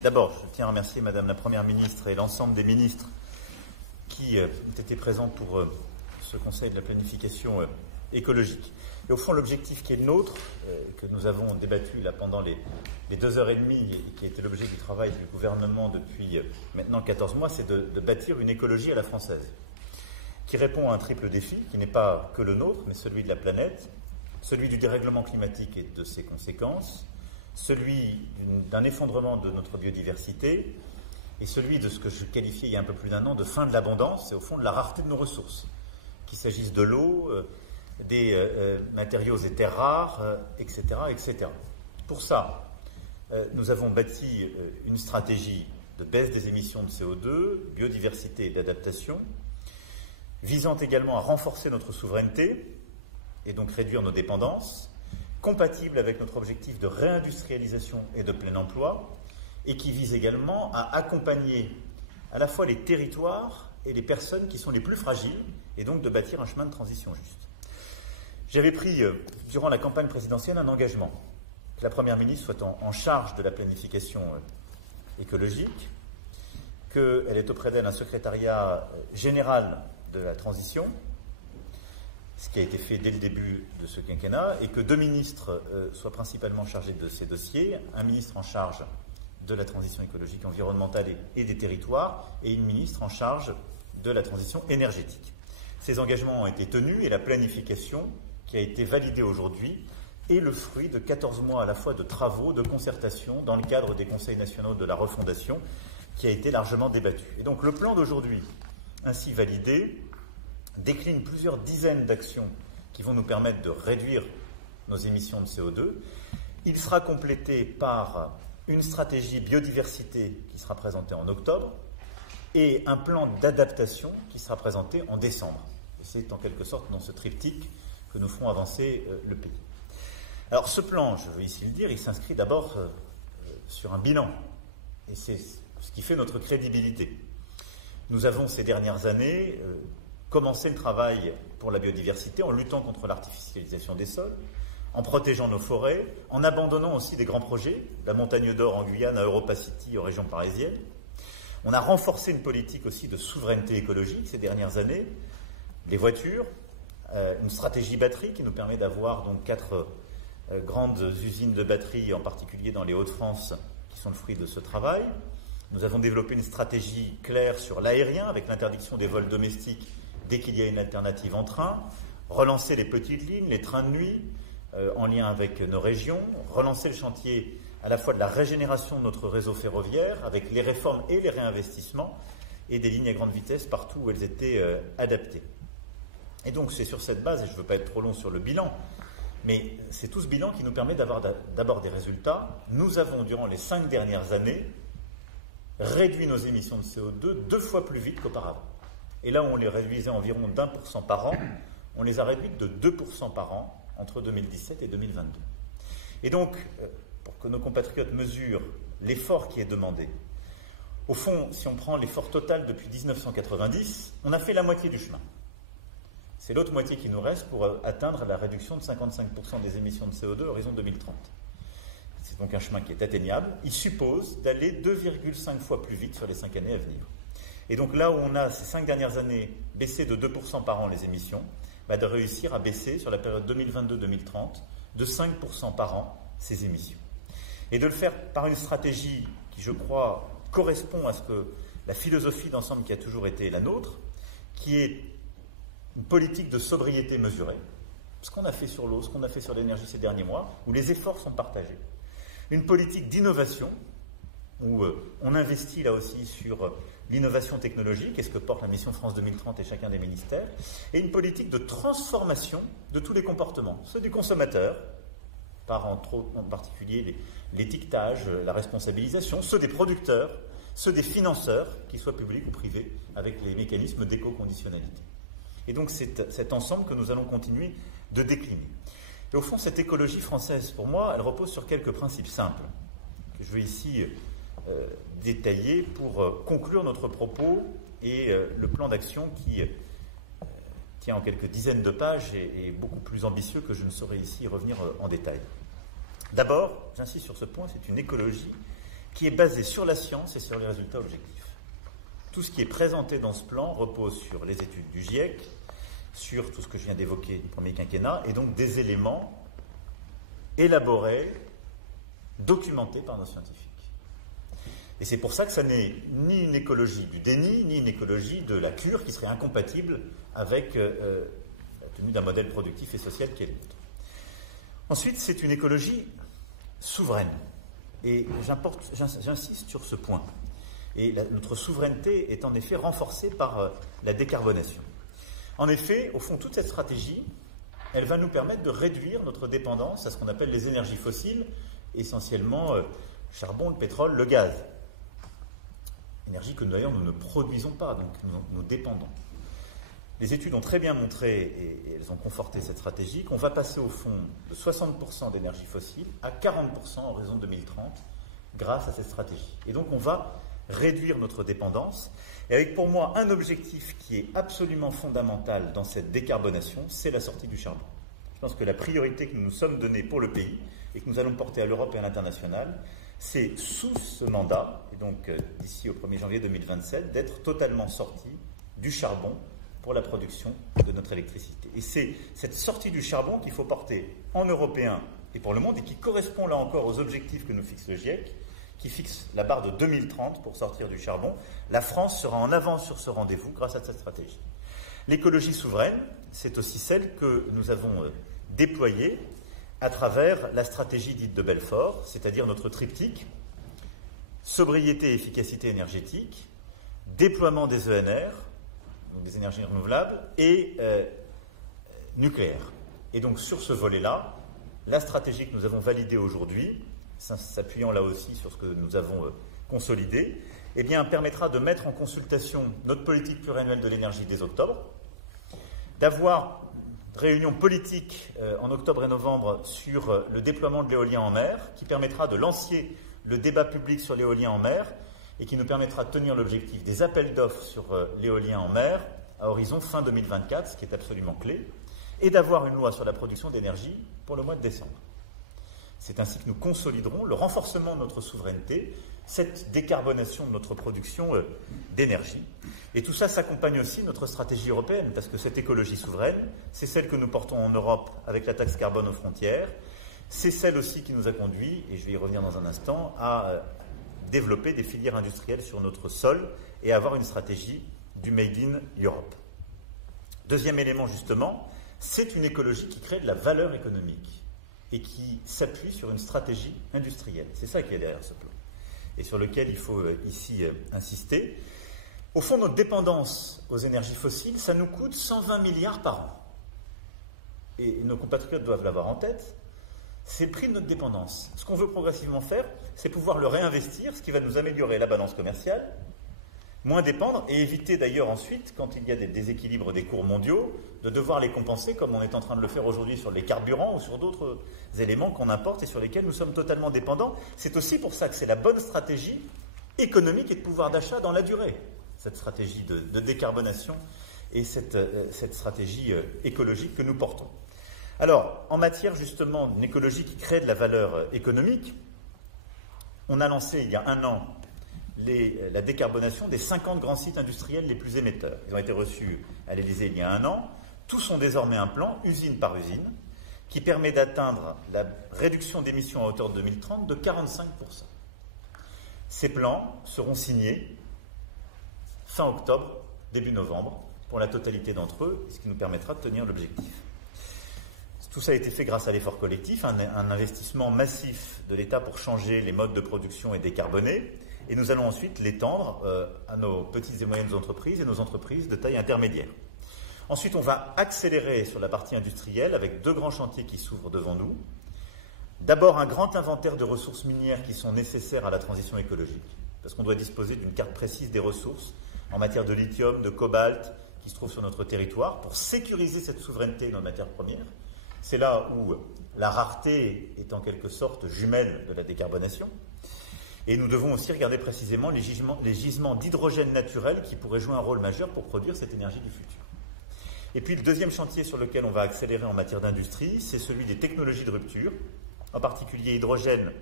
D'abord, je tiens à remercier Madame la Première ministre et l'ensemble des ministres qui ont été présents pour ce Conseil de la planification écologique. Et au fond, l'objectif qui est le nôtre, que nous avons débattu là pendant les 2h30 et qui a été l'objet du travail du gouvernement depuis maintenant 14 mois, c'est de bâtir une écologie à la française, qui répond à un triple défi, qui n'est pas que le nôtre, mais celui de la planète, celui du dérèglement climatique et de ses conséquences, celui d'un effondrement de notre biodiversité et celui de ce que je qualifiais il y a un peu plus d'un an de fin de l'abondance et au fond de la rareté de nos ressources, qu'il s'agisse de l'eau, des matériaux et terres rares, etc., etc. Pour ça, nous avons bâti une stratégie de baisse des émissions de CO2, biodiversité et d'adaptation, visant également à renforcer notre souveraineté et donc réduire nos dépendances, compatible avec notre objectif de réindustrialisation et de plein emploi, et qui vise également à accompagner à la fois les territoires et les personnes qui sont les plus fragiles, et donc de bâtir un chemin de transition juste. J'avais pris, durant la campagne présidentielle, un engagement, que la Première ministre soit en charge de la planification écologique, qu'elle ait auprès d'elle un secrétariat général de la transition, ce qui a été fait dès le début de ce quinquennat, et que 2 ministres soient principalement chargés de ces dossiers, un ministre en charge de la transition écologique, environnementale et des territoires, et une ministre en charge de la transition énergétique. Ces engagements ont été tenus et la planification qui a été validée aujourd'hui est le fruit de 14 mois à la fois de travaux, de concertation dans le cadre des conseils nationaux de la refondation qui a été largement débattu. Et donc le plan d'aujourd'hui, ainsi validé, décline plusieurs dizaines d'actions qui vont nous permettre de réduire nos émissions de CO2. Il sera complété par une stratégie biodiversité qui sera présentée en octobre et un plan d'adaptation qui sera présenté en décembre. Et c'est en quelque sorte dans ce triptyque que nous ferons avancer le pays. Alors ce plan, je veux ici le dire, il s'inscrit d'abord sur un bilan. Et c'est ce qui fait notre crédibilité. Nous avons ces dernières années commencer le travail pour la biodiversité en luttant contre l'artificialisation des sols, en protégeant nos forêts, en abandonnant aussi des grands projets, la Montagne d'Or en Guyane, à Europa City, aux régions parisiennes. On a renforcé une politique aussi de souveraineté écologique ces dernières années, les voitures, une stratégie batterie qui nous permet d'avoir donc 4 grandes usines de batteries, en particulier dans les Hauts-de-France, qui sont le fruit de ce travail. Nous avons développé une stratégie claire sur l'aérien, avec l'interdiction des vols domestiques dès qu'il y a une alternative en train, relancer les petites lignes, les trains de nuit, en lien avec nos régions, relancer le chantier à la fois de la régénération de notre réseau ferroviaire, avec les réformes et les réinvestissements, et des lignes à grande vitesse partout où elles étaient adaptées. Et donc c'est sur cette base, et je ne veux pas être trop long sur le bilan, mais c'est tout ce bilan qui nous permet d'avoir d'abord des résultats. Nous avons, durant les 5 dernières années, réduit nos émissions de CO2 2 fois plus vite qu'auparavant. Et là où on les réduisait environ d'1% par an, on les a réduites de 2% par an entre 2017 et 2022. Et donc, pour que nos compatriotes mesurent l'effort qui est demandé, au fond, si on prend l'effort total depuis 1990, on a fait la moitié du chemin. C'est l'autre moitié qui nous reste pour atteindre la réduction de 55% des émissions de CO2 à l'horizon 2030. C'est donc un chemin qui est atteignable. Il suppose d'aller 2,5 fois plus vite sur les 5 années à venir. Et donc là où on a, ces 5 dernières années, baissé de 2% par an les émissions, de réussir à baisser sur la période 2022-2030 de 5% par an ces émissions. Et de le faire par une stratégie qui, je crois, correspond à ce que la philosophie d'ensemble qui a toujours été la nôtre, qui est une politique de sobriété mesurée, ce qu'on a fait sur l'eau, ce qu'on a fait sur l'énergie ces derniers mois, où les efforts sont partagés. Une politique d'innovation, où on investit là aussi sur l'innovation technologique, et ce que porte la mission France 2030 et chacun des ministères, et une politique de transformation de tous les comportements, ceux du consommateur, par en particulier l'étiquetage, la responsabilisation, ceux des producteurs, ceux des financeurs, qu'ils soient publics ou privés, avec les mécanismes d'éco-conditionnalité. Et donc c'est cet ensemble que nous allons continuer de décliner. Et au fond, cette écologie française, pour moi, elle repose sur quelques principes simples, que je veux ici détaillé pour conclure notre propos et le plan d'action qui tient en quelques dizaines de pages et est beaucoup plus ambitieux que je ne saurais ici revenir en détail. D'abord, j'insiste sur ce point, c'est une écologie qui est basé sur la science et sur les résultats objectifs. Tout ce qui est présenté dans ce plan repose sur les études du GIEC, sur tout ce que je viens d'évoquer du premier quinquennat, et donc des éléments élaborés, documentés par nos scientifiques. Et c'est pour ça que ça n'est ni une écologie du déni, ni une écologie de la cure qui serait incompatible avec la tenue d'un modèle productif et social qui est le nôtre. Ensuite, c'est une écologie souveraine. Et j'insiste sur ce point. Et notre souveraineté est en effet renforcée par la décarbonation. En effet, au fond, toute cette stratégie, elle va nous permettre de réduire notre dépendance à ce qu'on appelle les énergies fossiles, essentiellement le charbon, le pétrole, le gaz. Énergie que d'ailleurs nous ne produisons pas, donc nous dépendons. Les études ont très bien montré, et elles ont conforté cette stratégie, qu'on va passer au fond de 60% d'énergie fossile à 40% en horizon 2030 grâce à cette stratégie. Et donc on va réduire notre dépendance, et avec pour moi un objectif qui est absolument fondamental dans cette décarbonation, c'est la sortie du charbon. Je pense que la priorité que nous nous sommes donnée pour le pays, et que nous allons porter à l'Europe et à l'international, c'est sous ce mandat, et donc d'ici au 1er janvier 2027, d'être totalement sorti du charbon pour la production de notre électricité. Et c'est cette sortie du charbon qu'il faut porter en européen et pour le monde, et qui correspond là encore aux objectifs que nous fixe le GIEC, qui fixe la barre de 2030 pour sortir du charbon. La France sera en avance sur ce rendez-vous grâce à cette stratégie. L'écologie souveraine, c'est aussi celle que nous avons déployée à travers la stratégie dite de Belfort, c'est-à-dire notre triptyque, sobriété et efficacité énergétique, déploiement des ENR, donc des énergies renouvelables, et nucléaire. Et donc sur ce volet-là, la stratégie que nous avons validée aujourd'hui, s'appuyant là aussi sur ce que nous avons consolidé, eh bien, permettra de mettre en consultation notre politique pluriannuelle de l'énergie dès octobre, d'avoir réunion politique en octobre et novembre sur le déploiement de l'éolien en mer, qui permettra de lancer le débat public sur l'éolien en mer et qui nous permettra de tenir l'objectif des appels d'offres sur l'éolien en mer à horizon fin 2024, ce qui est absolument clé, et d'avoir une loi sur la production d'énergie pour le mois de décembre. C'est ainsi que nous consoliderons le renforcement de notre souveraineté, cette décarbonation de notre production d'énergie. Et tout ça s'accompagne aussi de notre stratégie européenne, parce que cette écologie souveraine, c'est celle que nous portons en Europe avec la taxe carbone aux frontières, c'est celle aussi qui nous a conduit, et je vais y revenir dans un instant, à développer des filières industrielles sur notre sol et à avoir une stratégie du Made in Europe. Deuxième élément justement, c'est une écologie qui crée de la valeur économique et qui s'appuie sur une stratégie industrielle. C'est ça qui est derrière ce plan, et sur lequel il faut ici insister. Au fond, notre dépendance aux énergies fossiles, ça nous coûte 120 milliards par an. Et nos compatriotes doivent l'avoir en tête, c'est le prix de notre dépendance. Ce qu'on veut progressivement faire, c'est pouvoir le réinvestir, ce qui va nous améliorer la balance commerciale, moins dépendre, et éviter d'ailleurs ensuite, quand il y a des déséquilibres des cours mondiaux, de devoir les compenser comme on est en train de le faire aujourd'hui sur les carburants ou sur d'autres éléments qu'on importe et sur lesquels nous sommes totalement dépendants. C'est aussi pour ça que c'est la bonne stratégie économique et de pouvoir d'achat dans la durée, cette stratégie de décarbonation et cette stratégie écologique que nous portons. Alors, en matière justement d'une écologie qui crée de la valeur économique, on a lancé il y a un an la décarbonation des 50 grands sites industriels les plus émetteurs. Ils ont été reçus à l'Élysée il y a un an. Tous ont désormais un plan, usine par usine, qui permet d'atteindre la réduction d'émissions à hauteur de 2030 de 45%. Ces plans seront signés fin octobre, début novembre, pour la totalité d'entre eux, ce qui nous permettra de tenir l'objectif. Tout ça a été fait grâce à l'effort collectif, un investissement massif de l'État pour changer les modes de production et décarboner. Et nous allons ensuite l'étendre à nos petites et moyennes entreprises et nos entreprises de taille intermédiaire. Ensuite, on va accélérer sur la partie industrielle avec 2 grands chantiers qui s'ouvrent devant nous. D'abord, un grand inventaire de ressources minières qui sont nécessaires à la transition écologique, parce qu'on doit disposer d'une carte précise des ressources en matière de lithium, de cobalt, qui se trouvent sur notre territoire, pour sécuriser cette souveraineté dans nos matières premières. C'est là où la rareté est en quelque sorte jumelle de la décarbonation. Et nous devons aussi regarder précisément les gisements d'hydrogène naturel qui pourraient jouer un rôle majeur pour produire cette énergie du futur. Et puis le deuxième chantier sur lequel on va accélérer en matière d'industrie, c'est celui des technologies de rupture, en particulier hydrogène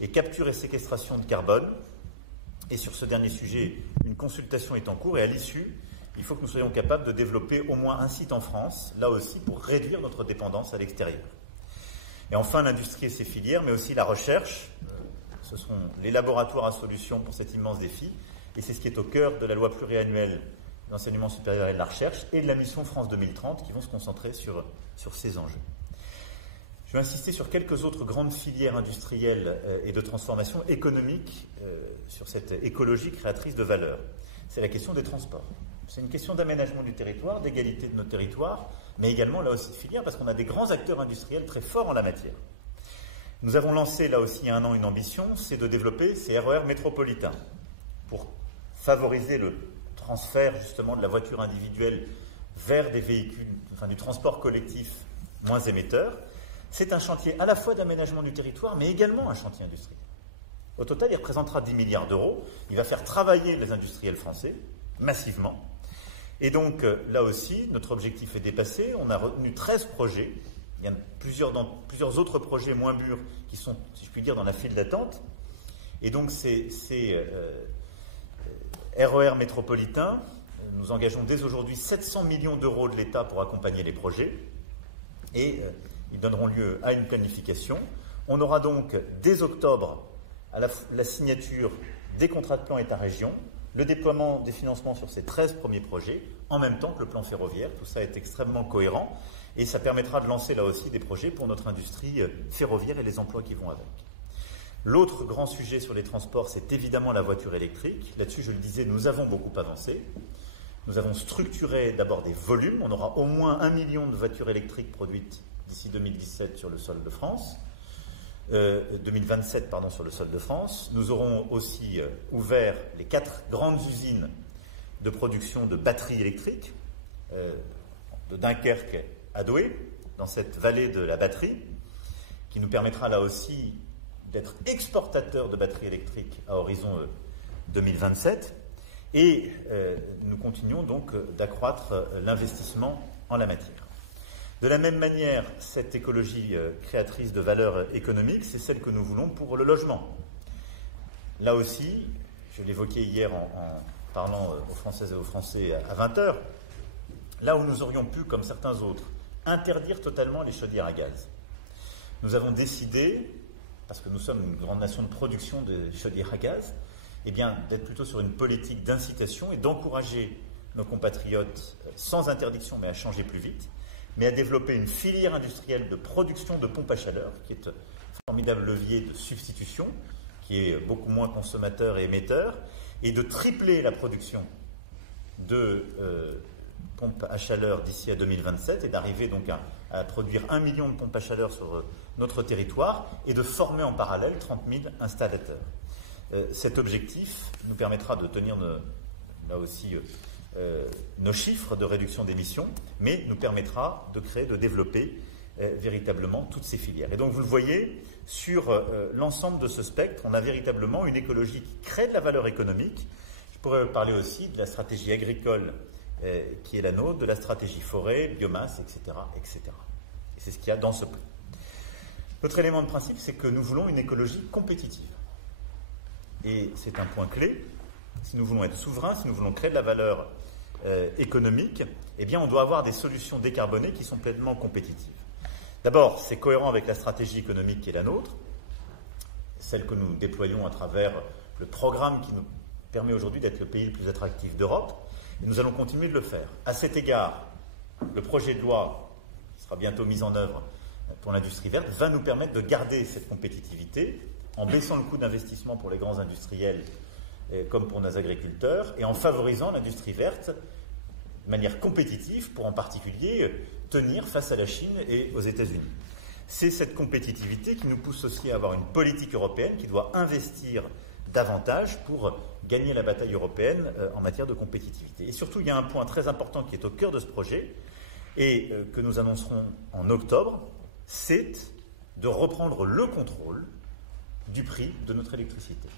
et capture et séquestration de carbone. Et sur ce dernier sujet, une consultation est en cours et à l'issue, il faut que nous soyons capables de développer au moins un site en France, là aussi pour réduire notre dépendance à l'extérieur. Et enfin, l'industrie et ses filières, mais aussi la recherche. Ce sont les laboratoires à solutions pour cet immense défi. Et c'est ce qui est au cœur de la loi pluriannuelle de l'enseignement supérieur et de la recherche et de la mission France 2030 qui vont se concentrer sur ces enjeux. Je vais insister sur quelques autres grandes filières industrielles et de transformation économique sur cette écologie créatrice de valeur. C'est la question des transports. C'est une question d'aménagement du territoire, d'égalité de nos territoires, mais également là aussi filière parce qu'on a des grands acteurs industriels très forts en la matière. Nous avons lancé là aussi il y a un an une ambition, c'est de développer ces RER métropolitains pour favoriser le transfert justement de la voiture individuelle vers des véhicules, enfin du transport collectif moins émetteur. C'est un chantier à la fois d'aménagement du territoire, mais également un chantier industriel. Au total, il représentera 10 milliards d'euros. Il va faire travailler les industriels français, massivement. Et donc, là aussi, notre objectif est dépassé. On a retenu 13 projets. Il y a plusieurs autres projets moins mûrs qui sont, si je puis dire, dans la file d'attente. Et donc, ces RER métropolitains, nous engageons dès aujourd'hui 700 millions d'euros de l'État pour accompagner les projets. Et ils donneront lieu à une planification. On aura donc, dès octobre, à la signature des contrats de plan État-région, le déploiement des financements sur ces 13 premiers projets, en même temps que le plan ferroviaire. Tout ça est extrêmement cohérent et ça permettra de lancer là aussi des projets pour notre industrie ferroviaire et les emplois qui vont avec. L'autre grand sujet sur les transports, c'est évidemment la voiture électrique. Là-dessus, je le disais, nous avons beaucoup avancé. Nous avons structuré d'abord des volumes. On aura au moins 1 million de voitures électriques produites d'ici 2017 sur le sol de France. 2027 sur le sol de France. Nous aurons aussi ouvert les 4 grandes usines de production de batteries électriques, de Dunkerque à Douai, dans cette vallée de la batterie, qui nous permettra là aussi d'être exportateur de batteries électriques à horizon 2027. Et nous continuons donc d'accroître l'investissement en la matière. De la même manière, cette écologie créatrice de valeur économique, c'est celle que nous voulons pour le logement. Là aussi, je l'évoquais hier en parlant aux Françaises et aux Français à 20h, là où nous aurions pu, comme certains autres, interdire totalement les chaudières à gaz. Nous avons décidé, parce que nous sommes une grande nation de production de chaudières à gaz, eh bien, d'être plutôt sur une politique d'incitation et d'encourager nos compatriotes sans interdiction, mais à changer plus vite, mais à développer une filière industrielle de production de pompes à chaleur, qui est un formidable levier de substitution, qui est beaucoup moins consommateur et émetteur, et de tripler la production de pompes à chaleur d'ici à 2027, et d'arriver donc à produire 1 million de pompes à chaleur sur notre territoire, et de former en parallèle 30 000 installateurs. Cet objectif nous permettra de tenir là aussi nos chiffres de réduction d'émissions, mais nous permettra de créer, de développer véritablement toutes ces filières. Et donc vous le voyez, sur l'ensemble de ce spectre, on a véritablement une écologie qui crée de la valeur économique. Je pourrais parler aussi de la stratégie agricole qui est la nôtre, de la stratégie forêt, biomasse, etc. etc. Et c'est ce qu'il y a dans ce plan. Notre élément de principe, c'est que nous voulons une écologie compétitive. Et c'est un point clé. Si nous voulons être souverains, si nous voulons créer de la valeur économique, eh bien on doit avoir des solutions décarbonées qui sont pleinement compétitives. D'abord, c'est cohérent avec la stratégie économique qui est la nôtre, celle que nous déployons à travers le programme qui nous permet aujourd'hui d'être le pays le plus attractif d'Europe, et nous allons continuer de le faire. À cet égard, le projet de loi qui sera bientôt mis en œuvre pour l'industrie verte va nous permettre de garder cette compétitivité en baissant le coût d'investissement pour les grands industriels comme pour nos agriculteurs, et en favorisant l'industrie verte de manière compétitive pour en particulier tenir face à la Chine et aux États-Unis. C'est cette compétitivité qui nous pousse aussi à avoir une politique européenne qui doit investir davantage pour gagner la bataille européenne en matière de compétitivité. Et surtout, il y a un point très important qui est au cœur de ce projet et que nous annoncerons en octobre, c'est de reprendre le contrôle du prix de notre électricité.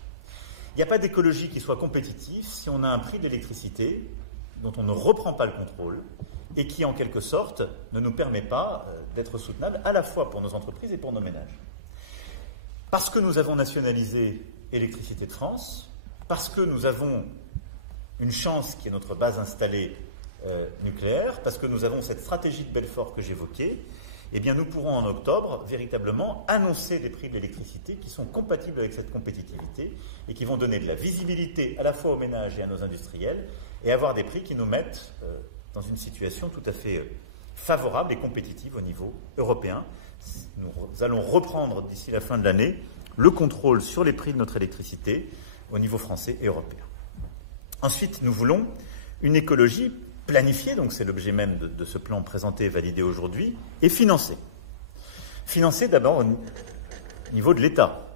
Il n'y a pas d'écologie qui soit compétitive si on a un prix d'électricité dont on ne reprend pas le contrôle et qui, en quelque sorte, ne nous permet pas d'être soutenable à la fois pour nos entreprises et pour nos ménages. Parce que nous avons nationalisé Électricité de France, parce que nous avons une chance qui est notre base installée nucléaire, parce que nous avons cette stratégie de Belfort que j'évoquais, eh bien nous pourrons en octobre véritablement annoncer des prix de l'électricité qui sont compatibles avec cette compétitivité et qui vont donner de la visibilité à la fois aux ménages et à nos industriels et avoir des prix qui nous mettent dans une situation tout à fait favorable et compétitive au niveau européen. Nous allons reprendre d'ici la fin de l'année le contrôle sur les prix de notre électricité au niveau français et européen. Ensuite, nous voulons une écologie planifiée, donc c'est l'objet même de ce plan présenté et validé aujourd'hui, et financée. Financée d'abord au niveau de l'État.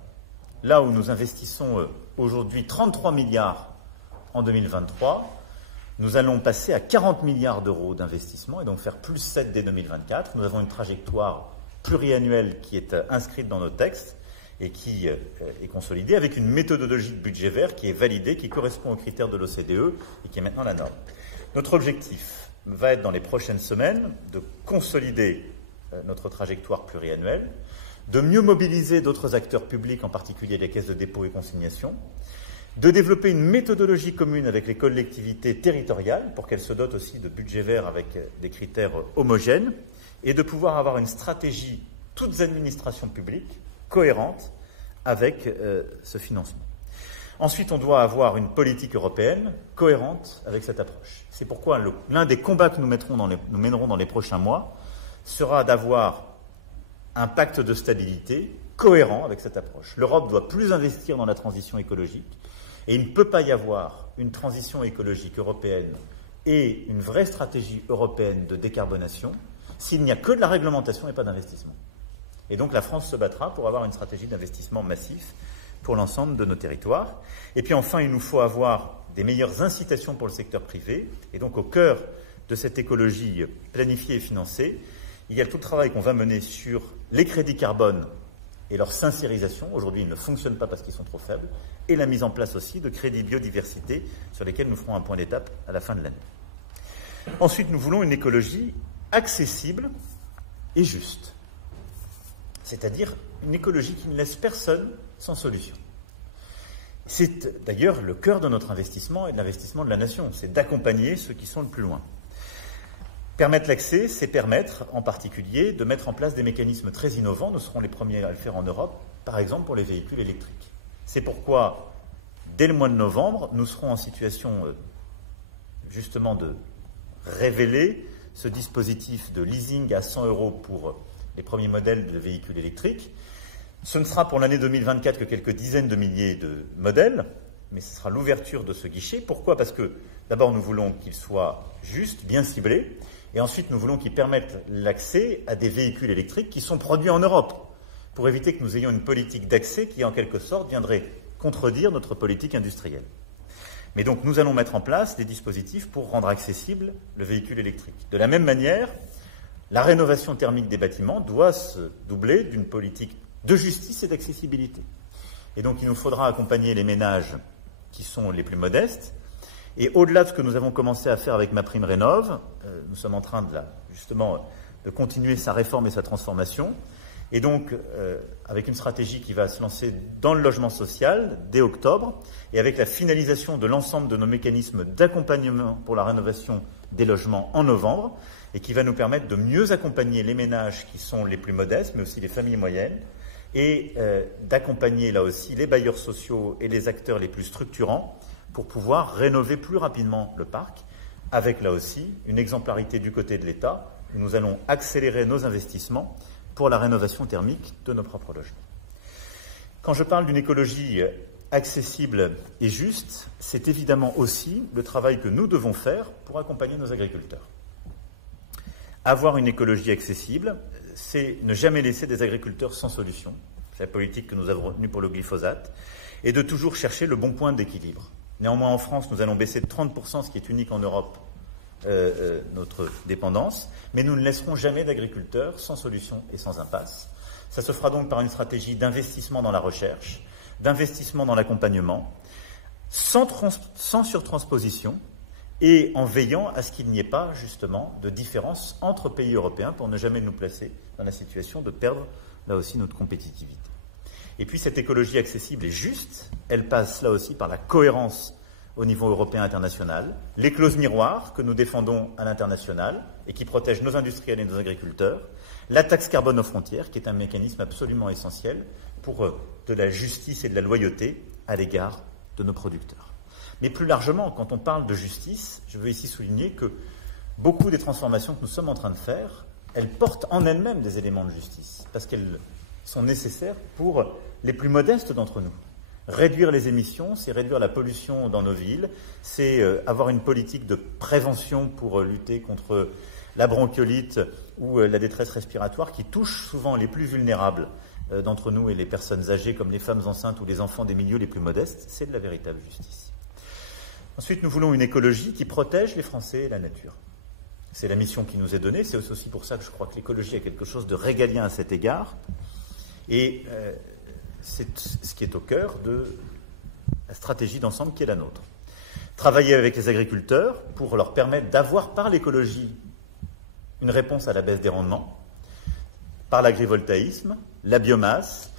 Là où nous investissons aujourd'hui 33 milliards en 2023, nous allons passer à 40 milliards d'euros d'investissement et donc faire plus 7 dès 2024. Nous avons une trajectoire pluriannuelle qui est inscrite dans nos textes et qui est consolidée avec une méthodologie de budget vert qui est validée, qui correspond aux critères de l'OCDE et qui est maintenant la norme. Notre objectif va être dans les prochaines semaines de consolider notre trajectoire pluriannuelle, de mieux mobiliser d'autres acteurs publics, en particulier les caisses de dépôt et consignation, de développer une méthodologie commune avec les collectivités territoriales pour qu'elles se dotent aussi de budgets verts avec des critères homogènes et de pouvoir avoir une stratégie, toutes administrations publiques, cohérente avec ce financement. Ensuite, on doit avoir une politique européenne cohérente avec cette approche. C'est pourquoi l'un des combats que nous mènerons dans les prochains mois sera d'avoir un pacte de stabilité cohérent avec cette approche. L'Europe doit plus investir dans la transition écologique et il ne peut pas y avoir une transition écologique européenne et une vraie stratégie européenne de décarbonation s'il n'y a que de la réglementation et pas d'investissement. Et donc la France se battra pour avoir une stratégie d'investissement massif pour l'ensemble de nos territoires. Et puis enfin, il nous faut avoir des meilleures incitations pour le secteur privé. Et donc au cœur de cette écologie planifiée et financée, il y a tout le travail qu'on va mener sur les crédits carbone et leur sincérisation. Aujourd'hui, ils ne fonctionnent pas parce qu'ils sont trop faibles. Et la mise en place aussi de crédits biodiversité sur lesquels nous ferons un point d'étape à la fin de l'année. Ensuite, nous voulons une écologie accessible et juste. C'est-à-dire une écologie qui ne laisse personne sans solution. C'est d'ailleurs le cœur de notre investissement et de l'investissement de la nation, c'est d'accompagner ceux qui sont le plus loin. Permettre l'accès, c'est permettre en particulier de mettre en place des mécanismes très innovants, nous serons les premiers à le faire en Europe, par exemple pour les véhicules électriques. C'est pourquoi, dès le mois de novembre, nous serons en situation justement de révéler ce dispositif de leasing à 100 € pour les premiers modèles de véhicules électriques. Ce ne sera pour l'année 2024 que quelques dizaines de milliers de modèles, mais ce sera l'ouverture de ce guichet. Pourquoi ? Parce que d'abord nous voulons qu'il soit juste, bien ciblé, et ensuite nous voulons qu'il permette l'accès à des véhicules électriques qui sont produits en Europe, pour éviter que nous ayons une politique d'accès qui en quelque sorte viendrait contredire notre politique industrielle. Mais donc nous allons mettre en place des dispositifs pour rendre accessible le véhicule électrique. De la même manière, la rénovation thermique des bâtiments doit se doubler d'une politique de justice et d'accessibilité. Et donc il nous faudra accompagner les ménages qui sont les plus modestes. Et au-delà de ce que nous avons commencé à faire avec MaPrimeRénov', nous sommes en train justement de continuer sa réforme et sa transformation. Et donc, avec une stratégie qui va se lancer dans le logement social dès octobre, et avec la finalisation de l'ensemble de nos mécanismes d'accompagnement pour la rénovation des logements en novembre, et qui va nous permettre de mieux accompagner les ménages qui sont les plus modestes, mais aussi les familles moyennes, et d'accompagner là aussi les bailleurs sociaux et les acteurs les plus structurants pour pouvoir rénover plus rapidement le parc, avec là aussi une exemplarité du côté de l'État, où nous allons accélérer nos investissements pour la rénovation thermique de nos propres logements. Quand je parle d'une écologie accessible et juste, c'est évidemment aussi le travail que nous devons faire pour accompagner nos agriculteurs. Avoir une écologie accessible, c'est ne jamais laisser des agriculteurs sans solution. C'est la politique que nous avons retenue pour le glyphosate, et de toujours chercher le bon point d'équilibre. Néanmoins, en France, nous allons baisser de 30%, ce qui est unique en Europe, notre dépendance, mais nous ne laisserons jamais d'agriculteurs sans solution et sans impasse. Ça se fera donc par une stratégie d'investissement dans la recherche, d'investissement dans l'accompagnement, sans surtransposition, et en veillant à ce qu'il n'y ait pas, justement, de différence entre pays européens pour ne jamais nous placer dans la situation de perdre, là aussi, notre compétitivité. Et puis cette écologie accessible et juste, elle passe là aussi par la cohérence au niveau européen et international, les clauses miroirs que nous défendons à l'international et qui protègent nos industriels et nos agriculteurs, la taxe carbone aux frontières, qui est un mécanisme absolument essentiel pour de la justice et de la loyauté à l'égard de nos producteurs. Mais plus largement, quand on parle de justice, je veux ici souligner que beaucoup des transformations que nous sommes en train de faire, elles portent en elles-mêmes des éléments de justice, parce qu'elles sont nécessaires pour les plus modestes d'entre nous. Réduire les émissions, c'est réduire la pollution dans nos villes, c'est avoir une politique de prévention pour lutter contre la bronchiolite ou la détresse respiratoire qui touche souvent les plus vulnérables d'entre nous et les personnes âgées comme les femmes enceintes ou les enfants des milieux les plus modestes. C'est de la véritable justice. Ensuite, nous voulons une écologie qui protège les Français et la nature. C'est la mission qui nous est donnée, c'est aussi pour ça que je crois que l'écologie a quelque chose de régalien à cet égard. Et c'est ce qui est au cœur de la stratégie d'ensemble qui est la nôtre. Travailler avec les agriculteurs pour leur permettre d'avoir par l'écologie une réponse à la baisse des rendements, par l'agrivoltaïsme, la biomasse,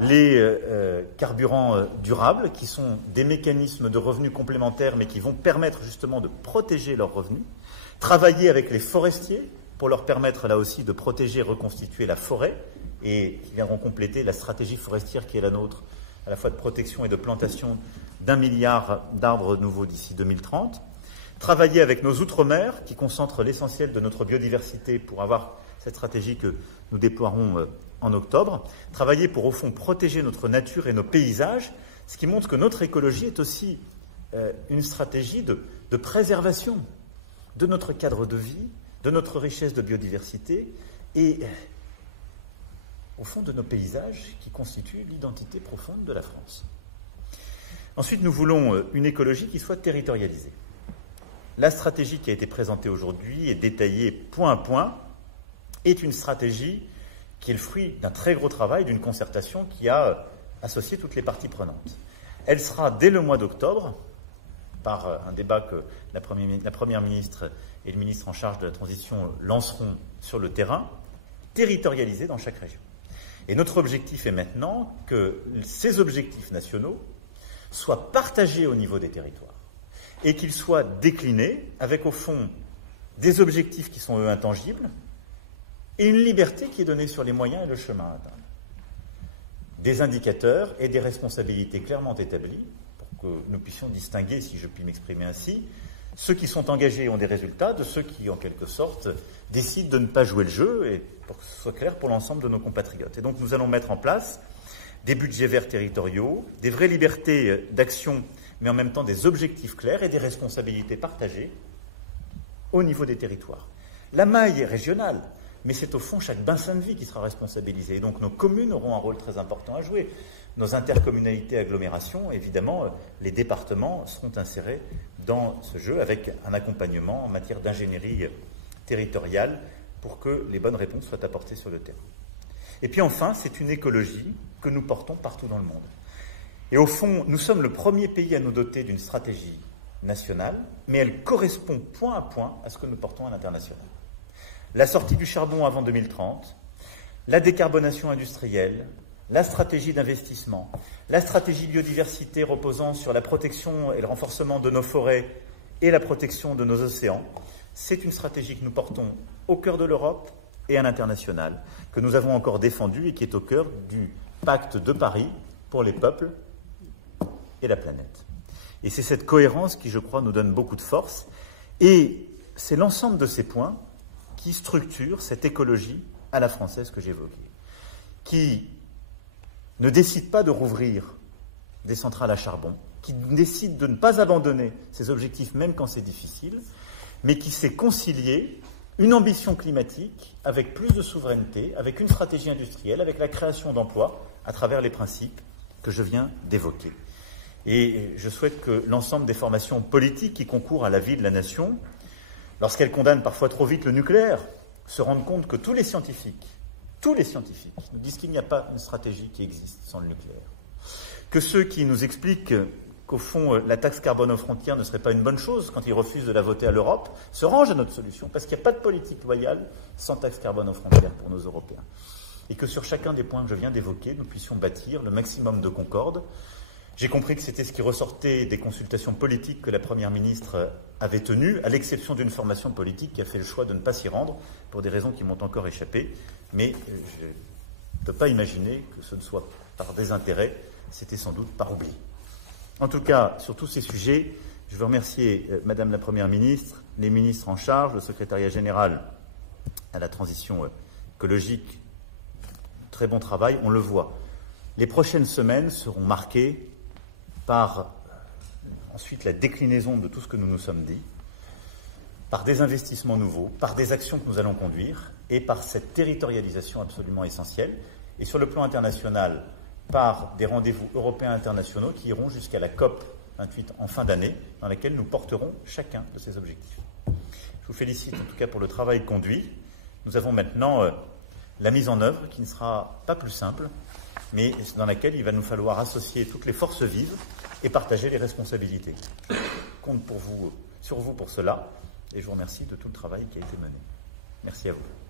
les carburants durables, qui sont des mécanismes de revenus complémentaires, mais qui vont permettre justement de protéger leurs revenus. Travailler avec les forestiers pour leur permettre là aussi de protéger et reconstituer la forêt, et qui viendront compléter la stratégie forestière qui est la nôtre, à la fois de protection et de plantation d'1 milliard d'arbres nouveaux d'ici 2030. Travailler avec nos outre-mer, qui concentrent l'essentiel de notre biodiversité pour avoir cette stratégie que nous déploierons en octobre. Travailler pour, au fond, protéger notre nature et nos paysages, ce qui montre que notre écologie est aussi une stratégie de préservation de notre cadre de vie, de notre richesse de biodiversité et, au fond, de nos paysages qui constituent l'identité profonde de la France. Ensuite, nous voulons une écologie qui soit territorialisée. La stratégie qui a été présentée aujourd'hui et détaillée point à point est une stratégie qui est le fruit d'un très gros travail, d'une concertation qui a associé toutes les parties prenantes. Elle sera dès le mois d'octobre, par un débat que la Première ministre et le ministre en charge de la transition lanceront sur le terrain, territorialisée dans chaque région. Et notre objectif est maintenant que ces objectifs nationaux soient partagés au niveau des territoires et qu'ils soient déclinés avec, au fond, des objectifs qui sont, eux, intangibles et une liberté qui est donnée sur les moyens et le chemin à atteindre. Des indicateurs et des responsabilités clairement établies pour que nous puissions distinguer, si je puis m'exprimer ainsi, ceux qui sont engagés et ont des résultats de ceux qui, en quelque sorte, décident de ne pas jouer le jeu et pour que ce soit clair pour l'ensemble de nos compatriotes. Et donc nous allons mettre en place des budgets verts territoriaux, des vraies libertés d'action, mais en même temps des objectifs clairs et des responsabilités partagées au niveau des territoires. La maille est régionale, mais c'est au fond chaque bassin de vie qui sera responsabilisé. Et donc nos communes auront un rôle très important à jouer. Nos intercommunalités, agglomérations, évidemment, les départements seront insérés dans ce jeu avec un accompagnement en matière d'ingénierie territoriale pour que les bonnes réponses soient apportées sur le terrain. Et puis enfin, c'est une écologie que nous portons partout dans le monde. Et au fond, nous sommes le premier pays à nous doter d'une stratégie nationale, mais elle correspond point à point à ce que nous portons à l'international. La sortie du charbon avant 2030, la décarbonation industrielle, la stratégie d'investissement, la stratégie biodiversité reposant sur la protection et le renforcement de nos forêts et la protection de nos océans, c'est une stratégie que nous portons au cœur de l'Europe et à l'international, que nous avons encore défendue et qui est au cœur du pacte de Paris pour les peuples et la planète. Et c'est cette cohérence qui, je crois, nous donne beaucoup de force. Et c'est l'ensemble de ces points qui structure cette écologie à la française que j'évoquais, qui ne décide pas de rouvrir des centrales à charbon, qui décide de ne pas abandonner ses objectifs même quand c'est difficile, mais qui sait concilier une ambition climatique avec plus de souveraineté, avec une stratégie industrielle, avec la création d'emplois à travers les principes que je viens d'évoquer. Et je souhaite que l'ensemble des formations politiques qui concourent à la vie de la nation, lorsqu'elles condamnent parfois trop vite le nucléaire, se rendent compte que tous les scientifiques nous disent qu'il n'y a pas une stratégie qui existe sans le nucléaire. Que ceux qui nous expliquent qu'au fond, la taxe carbone aux frontières ne serait pas une bonne chose quand ils refusent de la voter à l'Europe, se rangent à notre solution, parce qu'il n'y a pas de politique loyale sans taxe carbone aux frontières pour nos Européens. et que sur chacun des points que je viens d'évoquer, nous puissions bâtir le maximum de concorde. J'ai compris que c'était ce qui ressortait des consultations politiques que la Première ministre avait tenues, à l'exception d'une formation politique qui a fait le choix de ne pas s'y rendre, pour des raisons qui m'ont encore échappé. Mais je ne peux pas imaginer que ce ne soit par désintérêt, c'était sans doute par oubli. En tout cas, sur tous ces sujets, je veux remercier Madame la Première ministre, les ministres en charge, le secrétariat général à la transition écologique. Très bon travail, on le voit. Les prochaines semaines seront marquées par ensuite la déclinaison de tout ce que nous nous sommes dit, par des investissements nouveaux, par des actions que nous allons conduire et par cette territorialisation absolument essentielle. Et sur le plan international, par des rendez-vous européens internationaux qui iront jusqu'à la COP 28 en fin d'année, dans laquelle nous porterons chacun de ces objectifs. Je vous félicite en tout cas pour le travail conduit. Nous avons maintenant la mise en œuvre qui ne sera pas plus simple, mais dans laquelle il va nous falloir associer toutes les forces vives et partager les responsabilités. Je compte sur vous pour cela, et je vous remercie de tout le travail qui a été mené. Merci à vous.